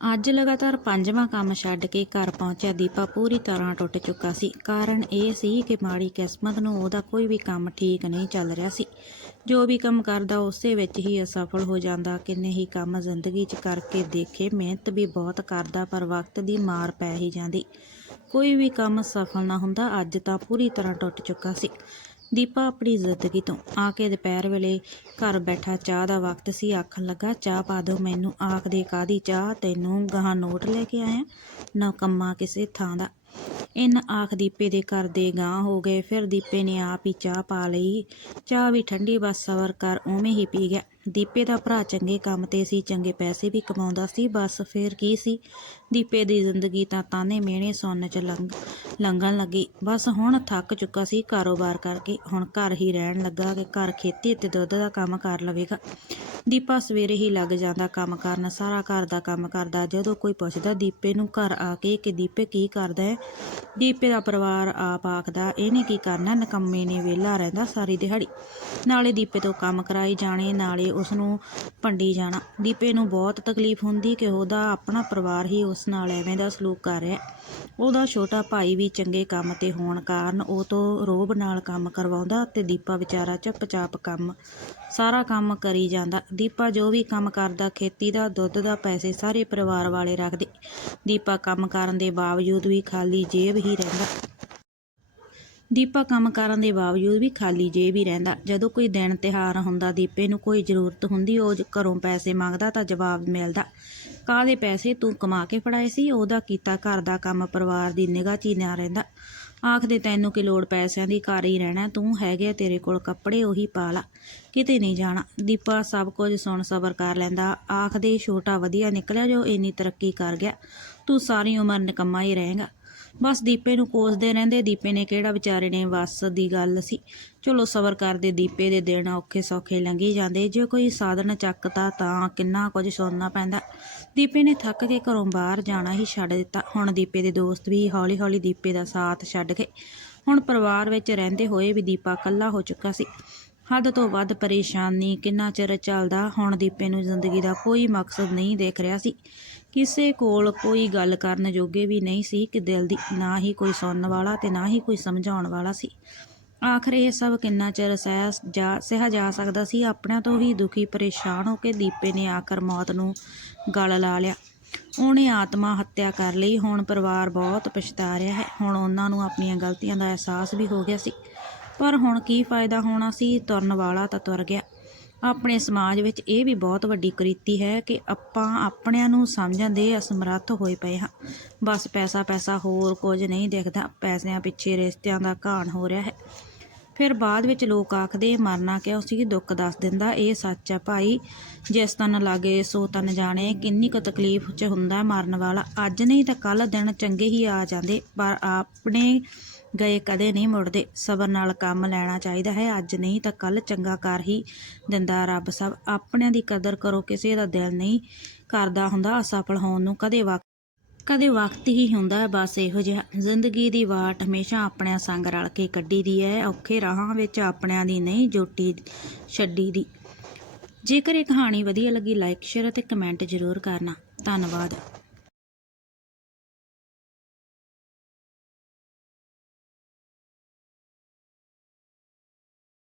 ਅੱਜ ਲਗਾਤਾਰ ਪੰਜਵਾਂ ਕੰਮ ਛੱਡ ਕੇ ਘਰ ਪਹੁੰਚਿਆ ਦੀਪਾ ਪੂਰੀ ਤਰ੍ਹਾਂ ਟੁੱਟ ਚੁੱਕਾ ਸੀ। ਕਾਰਨ ਇਹ ਸੀ ਕਿ ਮਾੜੀ ਕਿਸਮਤ ਨੂੰ ਉਹਦਾ ਕੋਈ ਵੀ ਕੰਮ ਠੀਕ ਨਹੀਂ ਚੱਲ ਰਿਹਾ ਸੀ। ਜੋ ਵੀ ਕੰਮ ਕਰਦਾ ਉਸੇ ਵਿੱਚ ਹੀ ਅਸਫਲ ਹੋ ਜਾਂਦਾ। ਕਿੰਨੇ ਹੀ ਕੰਮ ਜ਼ਿੰਦਗੀ 'ਚ ਕਰਕੇ ਦੇਖੇ, ਮਿਹਨਤ ਵੀ ਬਹੁਤ ਕਰਦਾ, ਪਰ ਵਕਤ ਦੀ ਮਾਰ ਪੈ ਹੀ ਜਾਂਦੀ। ਕੋਈ ਵੀ ਕੰਮ ਸਫਲ ਨਾ ਹੁੰਦਾ, ਅੱਜ ਤਾਂ ਪੂਰੀ ਤਰ੍ਹਾਂ ਟੁੱਟ ਚੁੱਕਾ ਸੀ। ਦੀਪਾ ਆਪਣੀ ਜ਼ਿੰਦਗੀ ਤੋਂ ਆ ਕੇ ਦੁਪਹਿਰ ਵੇਲੇ ਘਰ ਬੈਠਾ ਚਾਹ ਦਾ ਵਕਤ ਸੀ। ਆਖਣ ਲੱਗਾ, ਚਾਹ ਪਾ ਦਿਓ ਮੈਨੂੰ ਆਖਦੇ ਕਾਦੀ ਚਾਹ, ਤੈਨੂੰ ਗਾਹਾਂ ਨੋਟ ਲੈ ਕੇ ਆਇਆ। ਨਾ ਕੰਮਾ ਕਿਸੇ ਥਾਂ ਦਾ ਇਨ ਆਖ ਦੀਪੇ ਦੇ ਘਰ ਦੇ ਗਾਂ ਹੋ ਗਏ। ਫਿਰ ਦੀਪੇ ਨੇ ਆਪ ਹੀ ਚਾਹ ਪਾ ਲਈ। ਚਾਹ ਵੀ ਠੰਡੀ ਬਸ ਸਬਰ ਕਰ, ਉਵੇਂ ਹੀ ਪੀ ਗਿਆ। ਦੀਪੇ ਦਾ ਭਰਾ ਚੰਗੇ ਕੰਮ ਤੇ ਸੀ, ਚੰਗੇ ਪੈਸੇ ਵੀ ਕਮਾਉਂਦਾ ਸੀ, ਬਸ ਫਿਰ ਕੀ ਸੀ? ਦੀਪੇ ਦੀ ਜ਼ਿੰਦਗੀ ਤਾਂ ਤਾਨੇ ਮਿਹਣੇ ਸੁਣਨ ਚ ਲੰਘ, ਲੰਘਣ ਲੱਗੀ। ਬਸ ਹੁਣ ਥੱਕ ਚੁੱਕਾ ਸੀ ਕਾਰੋਬਾਰ ਕਰਕੇ। ਹੁਣ ਘਰ ਹੀ ਰਹਿਣ ਲੱਗਾ ਕਿ ਘਰ ਖੇਤੀ ਤੇ ਦੁੱਧ ਦਾ ਕੰਮ ਕਰ ਲਵੇਗਾ। ਦੀਪਾ ਸਵੇਰੇ ਹੀ ਲੱਗ ਜਾਂਦਾ ਕੰਮ ਕਰਨ। ਸਾਰਾ ਘਰ ਦਾ ਕੰਮ ਕਰਦਾ। ਜਦੋਂ ਕੋਈ ਪੁੱਛਦਾ ਦੀਪੇ ਨੂੰ ਘਰ ਆ ਕੇ ਕਿ ਦੀਪੇ ਕੀ ਕਰਦਾ ਹੈ ਦੀਪੇ ਦਾ ਪਰਿਵਾਰ ਆਪ ਆਖਦਾ ਇਹਨੇ ਕੀ ਕਰਨਾ, ਨਕੰਮੇ ਨੇ ਵਿਹਲਾ ਰਹਿੰਦਾ ਸਾਰੀ ਦਿਹਾੜੀ। ਨਾਲੇ ਦੀਪੇ ਤੋਂ ਕੰਮ ਕਰਾਈ ਜਾਣੇ, ਨਾਲੇ ਉਸ ਨੂੰ ਭੰਡੀ ਜਾਣਾ। ਦੀਪੇ ਨੂੰ ਬਹੁਤ ਤਕਲੀਫ ਹੁੰਦੀ ਕਿ ਉਹਦਾ ਆਪਣਾ ਪਰਿਵਾਰ ਹੀ ਉਸ ਨਾਲ ਐਵੇਂ ਦਾ ਸਲੂਕ ਕਰ ਰਿਹਾ। ਉਹਦਾ ਛੋਟਾ ਭਾਈ ਵੀ ਚੰਗੇ ਕੰਮ ਤੇ ਹੋਣ ਕਾਰਨ ਉਹ ਤੋਂ ਰੋਬ ਨਾਲ ਕੰਮ ਕਰਵਾਉਂਦਾ ਤੇ ਦੀਪਾ ਵਿਚਾਰਾ ਚੁੱਪਚਾਪ ਕੰਮ, ਸਾਰਾ ਕੰਮ ਕਰੀ ਜਾਂਦਾ। ਦੀਪਾ ਜੋ ਵੀ ਕੰਮ ਕਰਦਾ, ਖੇਤੀ ਦਾ, ਦੁੱਧ ਦਾ, ਪੈਸੇ ਸਾਰੇ ਪਰਿਵਾਰ ਵਾਲੇ ਰੱਖਦੇ। ਦੀਪਾ ਕੰਮ ਕਰਨ ਦੇ ਬਾਵਜੂਦ ਵੀ ਖਾਲੀ ਜੇਬ ਹੀ ਰਹਿੰਦਾ। ਦੀਪਾ ਕੰਮ ਕਰਨ ਦੇ ਬਾਵਜੂਦ ਵੀ ਖਾਲੀ ਜੇਬ ਹੀ ਰਹਿੰਦਾ। ਜਦੋਂ ਕੋਈ ਦਿਨ ਤਿਹਾਰ ਹੁੰਦਾ ਦੀਪੇ ਨੂੰ ਕੋਈ ਜ਼ਰੂਰਤ ਹੁੰਦੀ, ਉਹ ਘਰੋਂ ਪੈਸੇ ਮੰਗਦਾ ਤਾਂ ਜਵਾਬ ਮਿਲਦਾ। ਕਾਹਦੇ ਪੈਸੇ ਤੂੰ ਕਮਾ ਕੇ ਫੜਾਏ ਸੀ? ਉਹਦਾ ਕੀਤਾ ਘਰ ਦਾ ਕੰਮ, ਪਰਿਵਾਰ ਦੀ ਨਿਗਾਹ 'ਚ ਹੀ ਨਾ ਰਹਿੰਦਾ। ਆਖਦੇ ਤੈਨੂੰ ਕਿ ਲੋੜ, ਪੈਸਿਆਂ ਦੀ ਘਰ ਹੀ ਰਹਿਣਾ। ਤੂੰ ਹੈਗੇ ਤੇਰੇ ਕੋਲ ਕੱਪੜੇ, ਉਹੀ ਪਾ ਲਾ। ਕਿਤੇ ਨਹੀਂ ਜਾਣਾ। ਦੀਪਾ ਸਭ ਕੁਝ ਸੁਣ ਸਬਰ ਕਰ ਲੈਂਦਾ। ਆਖਦੇ ਛੋਟਾ ਵਧੀਆ ਨਿਕਲਿਆ ਜੋ ਇੰਨੀ ਤਰੱਕੀ ਕਰ ਗਿਆ। ਤੂੰ ਸਾਰੀ ਉਮਰ ਨਿਕੰਮਾ ਹੀ ਰਹੇਗਾ। ਬਸ ਦੀਪੇ ਨੂੰ ਕੋਸਦੇ ਰਹਿੰਦੇ, ਦੀਪੇ ਨੇ ਕਿਹੜਾ ਵਿਚਾਰੇ ਨੇ ਵਸ ਦੀ ਗੱਲ ਸੀ। ਚਲੋ ਸਬਰ ਕਰਦੇ, ਦੀਪੇ ਦੇ ਦਿਨ ਔਖੇ ਸੌਖੇ ਲੰਘੀ ਜਾਂਦੇ। ਜੇ ਕੋਈ ਸਾਧਨ ਚੱਕਦਾ ਤਾਂ ਕਿੰਨਾ ਕੁਝ ਸੁਣਨਾ ਪੈਂਦਾ। ਦੀਪੇ ਨੇ ਥੱਕ ਕੇ ਘਰੋਂ ਬਾਹਰ ਜਾਣਾ ਹੀ ਛੱਡ ਦਿੱਤਾ। ਹੁਣ ਦੀਪੇ ਦੇ ਦੋਸਤ ਵੀ ਹੌਲੀ ਹੌਲੀ ਦੀਪੇ ਦਾ ਸਾਥ ਛੱਡ ਗਏ। ਹੁਣ ਪਰਿਵਾਰ ਵਿੱਚ ਰਹਿੰਦੇ ਹੋਏ ਵੀ ਦੀਪਾ ਇਕੱਲਾ ਹੋ ਚੁੱਕਾ ਸੀ। ਹੱਦ ਤੋਂ ਵੱਧ ਪਰੇਸ਼ਾਨੀ ਕਿੰਨਾ ਚਿਰ ਚੱਲਦਾ, ਹੁਣ ਦੀਪੇ ਨੂੰ ਜ਼ਿੰਦਗੀ ਦਾ ਕੋਈ ਮਕਸਦ ਨਹੀਂ ਦੇਖ ਰਿਹਾ ਸੀ। ਕਿਸੇ ਕੋਲ ਕੋਈ ਗੱਲ ਕਰਨ ਜੋਗੇ ਵੀ ਨਹੀਂ ਸੀ ਕਿ ਦਿਲ ਦੀ, ਨਾ ਹੀ ਕੋਈ ਸੁਣਨ ਵਾਲਾ ਤੇ ਨਾ ਹੀ ਕੋਈ ਸਮਝਾਉਣ ਵਾਲਾ ਸੀ। ਆਖਰ ਇਹ ਸਭ ਕਿੰਨਾ ਚਿਰ ਸਹਿ ਜਾ ਸਹਿ ਜਾ ਸਕਦਾ ਸੀ? ਆਪਣਿਆਂ ਤੋਂ ਹੀ ਦੁਖੀ, ਪਰੇਸ਼ਾਨ ਹੋ ਕੇ ਦੀਪੇ ਨੇ ਆਖਰ ਮੌਤ ਨੂੰ ਗਲ ਲਾ ਲਿਆ। ਉਹਨੇ ਆਤਮਾ ਹੱਤਿਆ ਕਰ ਲਈ। ਹੁਣ ਪਰਿਵਾਰ ਬਹੁਤ ਪਛਤਾ ਰਿਹਾ ਹੈ। ਹੁਣ ਉਹਨਾਂ ਨੂੰ ਆਪਣੀਆਂ ਗਲਤੀਆਂ ਦਾ ਅਹਿਸਾਸ ਵੀ ਹੋ ਗਿਆ ਸੀ। ਪਰ ਹੁਣ ਕੀ ਫਾਇਦਾ ਹੋਣਾ ਸੀ, ਤੁਰਨ ਵਾਲਾ ਤਾਂ ਤੁਰ ਗਿਆ। ਆਪਣੇ ਸਮਾਜ ਵਿੱਚ ਇਹ ਵੀ ਬਹੁਤ ਵੱਡੀ ਕ੍ਰਿਤੀ ਹੈ ਕਿ ਆਪਾਂ ਆਪਣਿਆਂ ਨੂੰ ਸਮਝਣ ਦੇ ਅਸਮਰੱਥ ਹੋਏ ਪਏ ਹਾਂ। ਬਸ ਪੈਸਾ ਪੈਸਾ ਹੋਰ ਕੁਝ ਨਹੀਂ ਦਿਖਦਾ, ਪੈਸਿਆਂ ਪਿੱਛੇ ਰਿਸ਼ਤਿਆਂ ਦਾ ਘਾਣ ਹੋ ਰਿਹਾ ਹੈ। ਫਿਰ ਬਾਅਦ ਵਿੱਚ ਲੋਕ ਆਖਦੇ, ਮਰਨਾ ਕਿਉਂ ਸੀ? ਦੁੱਖ ਦੱਸ ਦਿੰਦਾ ਇਹ ਸੱਚ ਹੈ ਭਾਈ। ਜਿਸ ਤਨ ਲਾਗੇ, ਸੋ ਤਨ ਜਾਣੇ। ਕਿੰਨੀ ਕੁ ਤਕਲੀਫ 'ਚ ਹੁੰਦਾ ਮਰਨ ਵਾਲਾ। ਅੱਜ ਨਹੀਂ ਤਾਂ ਕੱਲ ਦਿਨ ਚੰਗੇ ਹੀ ਆ ਜਾਂਦੇ, ਪਰ ਆਪਣੇ ਗਏ ਕਦੇ ਨਹੀਂ ਮੁੜਦੇ। ਸਬਰ ਨਾਲ ਕੰਮ ਲੈਣਾ ਚਾਹੀਦਾ ਹੈ। ਅੱਜ ਨਹੀਂ ਤਾਂ ਕੱਲ ਚੰਗਾ ਕਰ ਹੀ ਦਿੰਦਾ ਰੱਬ ਸਭ। ਆਪਣਿਆਂ ਦੀ ਕਦਰ ਕਰੋ। ਕਿਸੇ ਦਾ ਦਿਲ ਨਹੀਂ ਕਰਦਾ ਹੁੰਦਾ ਅਸਫਲ ਹੋਣ ਨੂੰ। ਕਦੇ ਵਕਤ ਕਦੇ ਵਕਤ ਹੀ ਹੁੰਦਾ ਹੈ। ਬਸ ਇਹੋ ਜਿਹਾ। ਜ਼ਿੰਦਗੀ ਦੀ ਵਾਟ ਹਮੇਸ਼ਾ ਆਪਣਿਆਂ ਸੰਗ ਰਲ ਕੇ ਕੱਢੀ ਦੀ ਹੈ। ਔਖੇ ਰਾਹਾਂ ਵਿੱਚ ਆਪਣਿਆਂ ਦੀ ਨਹੀਂ, ਜੋਟੀ ਛੱਡੀ ਦੀ। ਜੇਕਰ ਇਹ ਕਹਾਣੀ ਵਧੀਆ ਲੱਗੀ, ਲਾਈਕ, ਸ਼ੇਅਰ ਅਤੇ ਕਮੈਂਟ ਜ਼ਰੂਰ ਕਰਨਾ। ਧੰਨਵਾਦ।